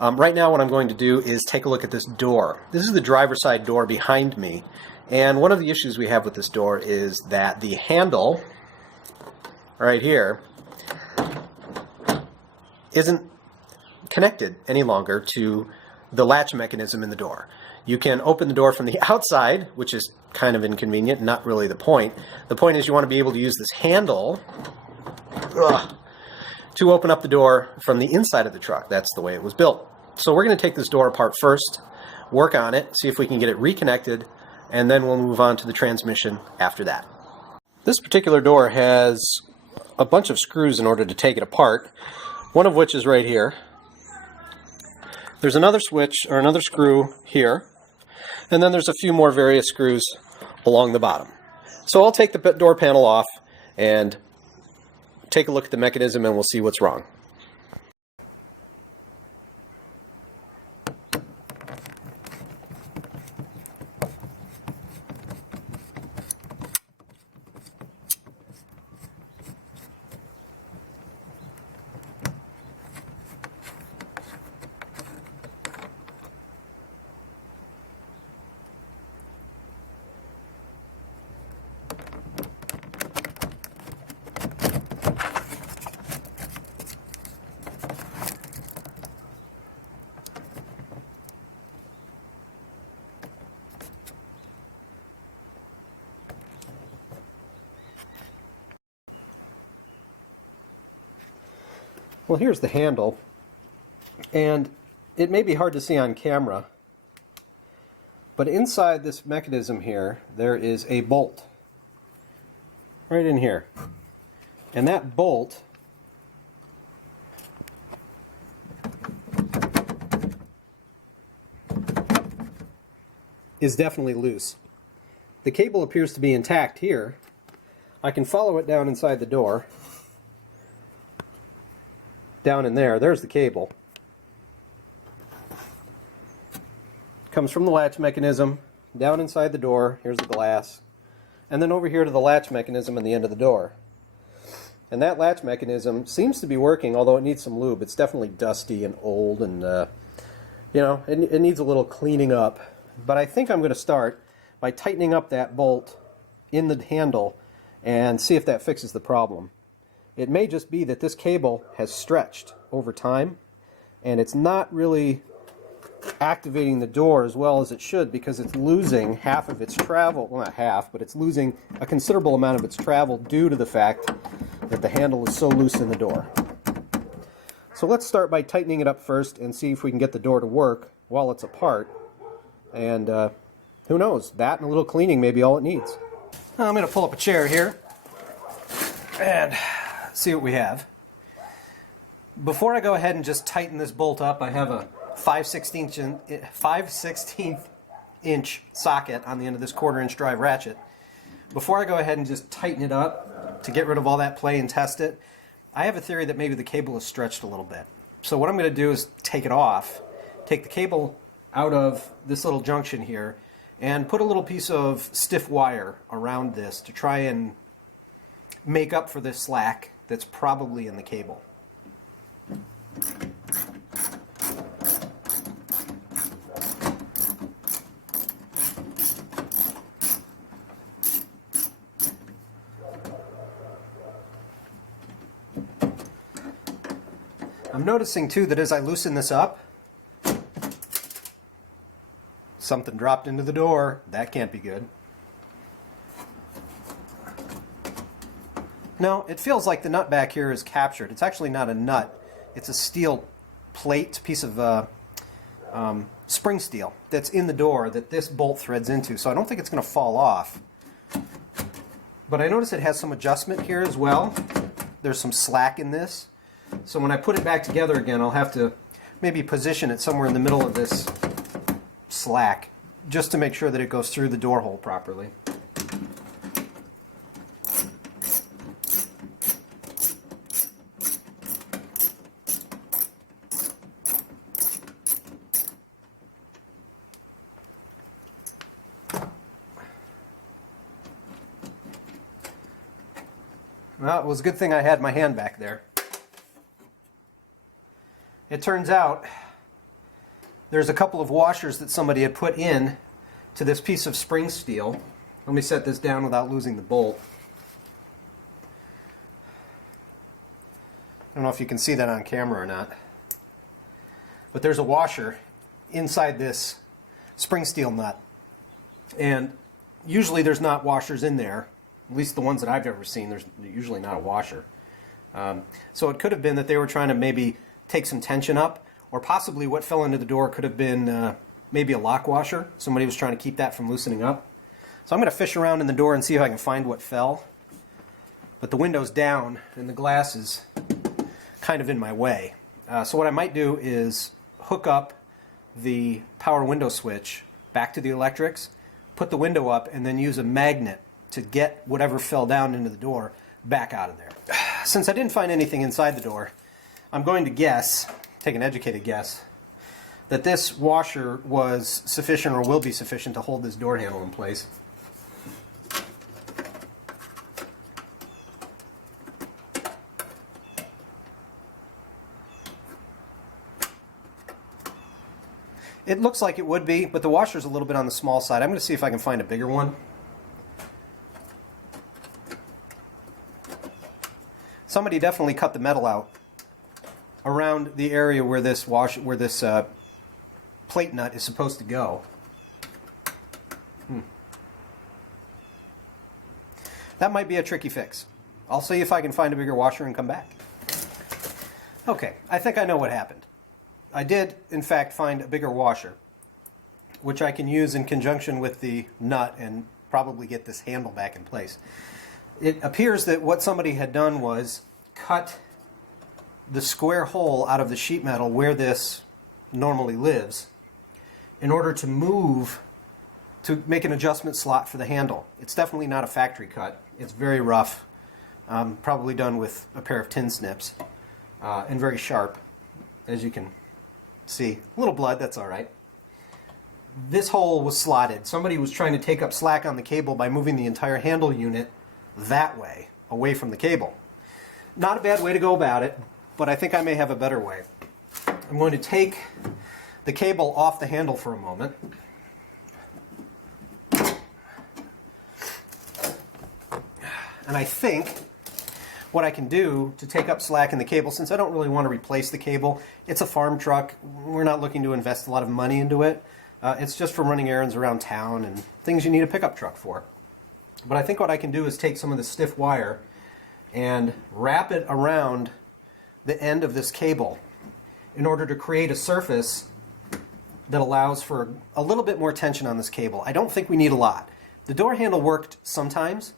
Right now what I'm going to do is take a look at this door. This is the driver's side door behind me, and one of the issues we have with this door is that the handle right here isn't connected any longer to the latch mechanism in the door. You can open the door from the outside, which is kind of inconvenient, not really the point. The point is you want to be able to use this handle to open up the door from the inside of the truck. That's the way it was built. So we're going to take this door apart first, work on it, see if we can get it reconnected, and then we'll move on to the transmission after that. This particular door has a bunch of screws in order to take it apart, one of which is right here. There's another switch or another screw here, and then there's a few more various screws along the bottom. So I'll take the door panel off and take a look at the mechanism, and we'll see what's wrong. Well, here's the handle, and it may be hard to see on camera, but inside this mechanism here there is a bolt right in here, and that bolt is definitely loose. The cable appears to be intact here. I can follow it down inside the door. Down in there, there's the cable. Comes from the latch mechanism, down inside the door, here's the glass, and then over here to the latch mechanism on the end of the door. And that latch mechanism seems to be working, although it needs some lube. It's definitely dusty and old, and you know, it needs a little cleaning up. But I think I'm going to start by tightening up that bolt in the handle and see if that fixes the problem. It may just be that this cable has stretched over time, and it's not really activating the door as well as it should, because it's losing half of its travel. Well, not half, but it's losing a considerable amount of its travel due to the fact that the handle is so loose in the door. So let's start by tightening it up first and see if we can get the door to work while it's apart. And who knows, that and a little cleaning may be all it needs. Now I'm going to pull up a chair here and see what we have. Before I go ahead and just tighten this bolt up, I have a 5/16 inch socket on the end of this 1/4 inch drive ratchet. Before I go ahead and just tighten it up to get rid of all that play and test it, I have a theory that maybe the cable is stretched a little bit. So what I'm going to do is take it off, take the cable out of this little junction here, and put a little piece of stiff wire around this to try and make up for this slack that's probably in the cable. I'm noticing too that as I loosen this up, something dropped into the door. That can't be good. No, it feels like the nut back here is captured. It's actually not a nut. It's a steel plate, piece of spring steel that's in the door that this bolt threads into. So I don't think it's going to fall off. But I notice it has some adjustment here as well. There's some slack in this. So when I put it back together again, I'll have to maybe position it somewhere in the middle of this slack just to make sure that it goes through the door hole properly. Well, it was a good thing I had my hand back there. It turns out there's a couple of washers that somebody had put in to this piece of spring steel. Let me set this down without losing the bolt. I don't know if you can see that on camera or not. But there's a washer inside this spring steel nut. And usually there's not washers in there. At least the ones that I've ever seen, there's usually not a washer. So it could have been that they were trying to maybe take some tension up, or possibly what fell into the door could have been maybe a lock washer. Somebody was trying to keep that from loosening up. So I'm going to fish around in the door and see if I can find what fell. But the window's down and the glass is kind of in my way. So what I might do is hook up the power window switch back to the electrics, put the window up, and then use a magnet to get whatever fell down into the door back out of there. Since I didn't find anything inside the door, I'm going to guess, take an educated guess, that this washer was sufficient or will be sufficient to hold this door handle in place. It looks like it would be, but the washer's a little bit on the small side. I'm going to see if I can find a bigger one. Somebody definitely cut the metal out around the area where this plate nut is supposed to go. That might be a tricky fix. I'll see if I can find a bigger washer and come back. Okay, I think I know what happened. I did, in fact, find a bigger washer, which I can use in conjunction with the nut and probably get this handle back in place. It appears that what somebody had done was cut the square hole out of the sheet metal where this normally lives in order to make an adjustment slot for the handle. It's definitely not a factory cut. It's very rough, probably done with a pair of tin snips, and very sharp, as you can see. A little blood, that's all right. This hole was slotted. Somebody was trying to take up slack on the cable by moving the entire handle unit that way, away from the cable. Not a bad way to go about it, but I think I may have a better way. I'm going to take the cable off the handle for a moment. And I think what I can do to take up slack in the cable, since I don't really want to replace the cable, it's a farm truck, we're not looking to invest a lot of money into it. It's just for running errands around town and things you need a pickup truck for. But I think what I can do is take some of the stiff wire and wrap it around the end of this cable in order to create a surface that allows for a little bit more tension on this cable. I don't think we need a lot. The door handle worked sometimes.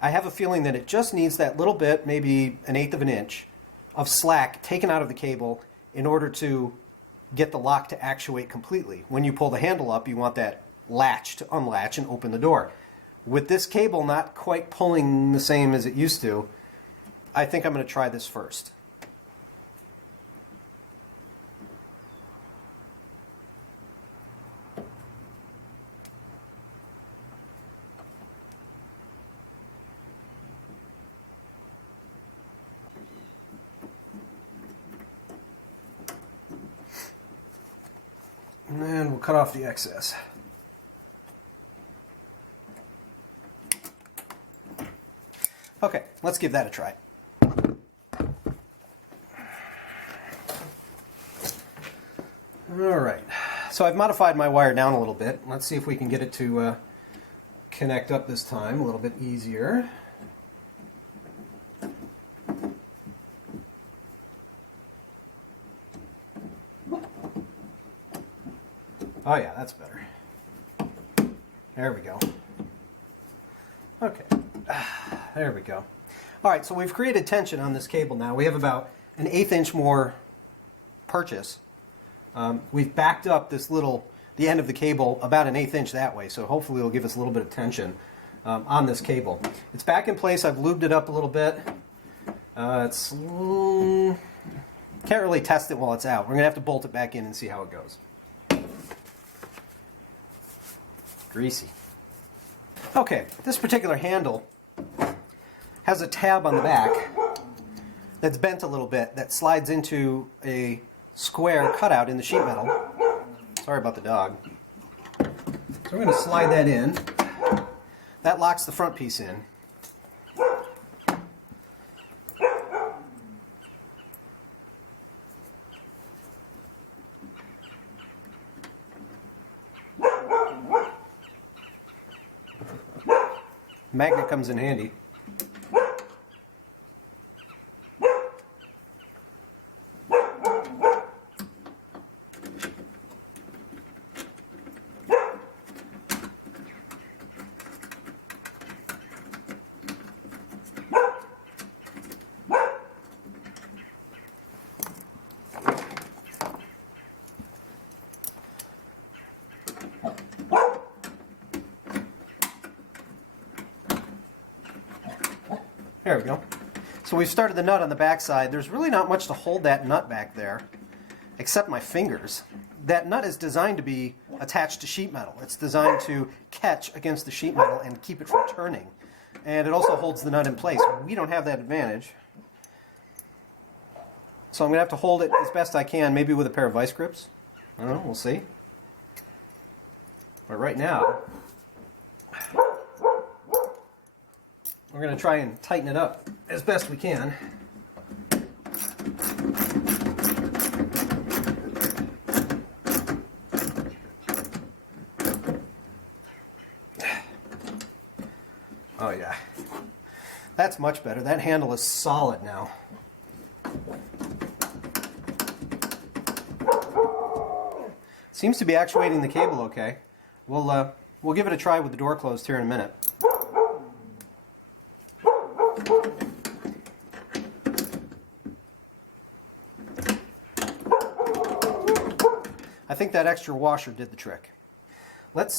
I have a feeling that it just needs that little bit, maybe 1/8 of an inch, of slack taken out of the cable in order to get the lock to actuate completely. When you pull the handle up, you want that latch to unlatch and open the door. With this cable not quite pulling the same as it used to, I think I'm going to try this first. And then we'll cut off the excess. Okay, let's give that a try. All right, so I've modified my wire down a little bit. Let's see if we can get it to connect up this time a little bit easier. Oh yeah, that's better. There we go. Okay, there we go. All right, so we've created tension on this cable now. We have about an 1/8 inch more purchase. We've backed up the end of the cable about an 1/8 inch that way, so hopefully it'll give us a little bit of tension on this cable. It's back in place. I've lubed it up a little bit. Can't really test it while it's out. We're going to have to bolt it back in and see how it goes. Greasy. Okay, this particular handle has a tab on the back that's bent a little bit that slides into a square cutout in the sheet metal. Sorry about the dog. So we're going to slide that in. That locks the front piece in. Magnet comes in handy. There we go. So we've started the nut on the back side. There's really not much to hold that nut back there, except my fingers. That nut is designed to be attached to sheet metal. It's designed to catch against the sheet metal and keep it from turning. And it also holds the nut in place. We don't have that advantage. So I'm going to have to hold it as best I can, maybe with a pair of vice grips. I don't know, we'll see. But right now, we're going to try and tighten it up as best we can. Oh yeah, that's much better. That handle is solid now. Seems to be actuating the cable okay. We'll give it a try with the door closed here in a minute. I think that extra washer did the trick. Let's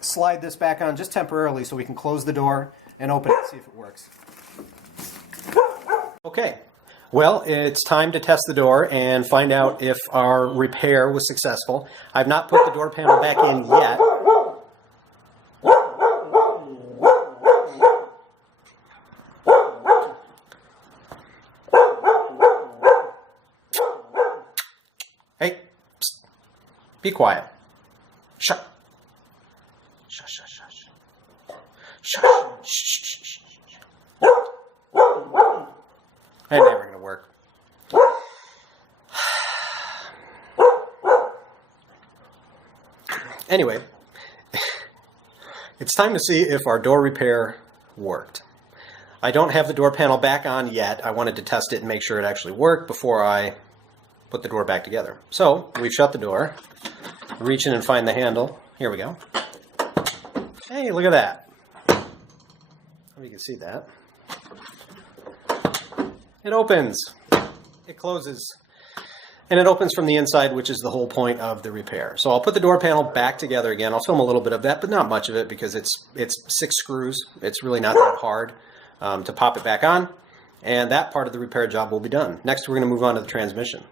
slide this back on just temporarily so we can close the door and open it and see if it works. Okay, well, it's time to test the door and find out if our repair was successful. I've not put the door panel back in yet. Hey, psst. Be quiet. Shh. Shush, shush, shush. Shush. Shh, shh, shh, shh. That ain't never gonna work. Anyway, it's time to see if our door repair worked. I don't have the door panel back on yet. I wanted to test it and make sure it actually worked before I put the door back together. So we've shut the door. Reach in and find the handle. Here we go. Hey, look at that. I hope you can see that. It opens. It closes. And it opens from the inside, which is the whole point of the repair. So I'll put the door panel back together again. I'll film a little bit of that, but not much of it because it's 6 screws. It's really not that hard to pop it back on. And that part of the repair job will be done. Next, we're going to move on to the transmission.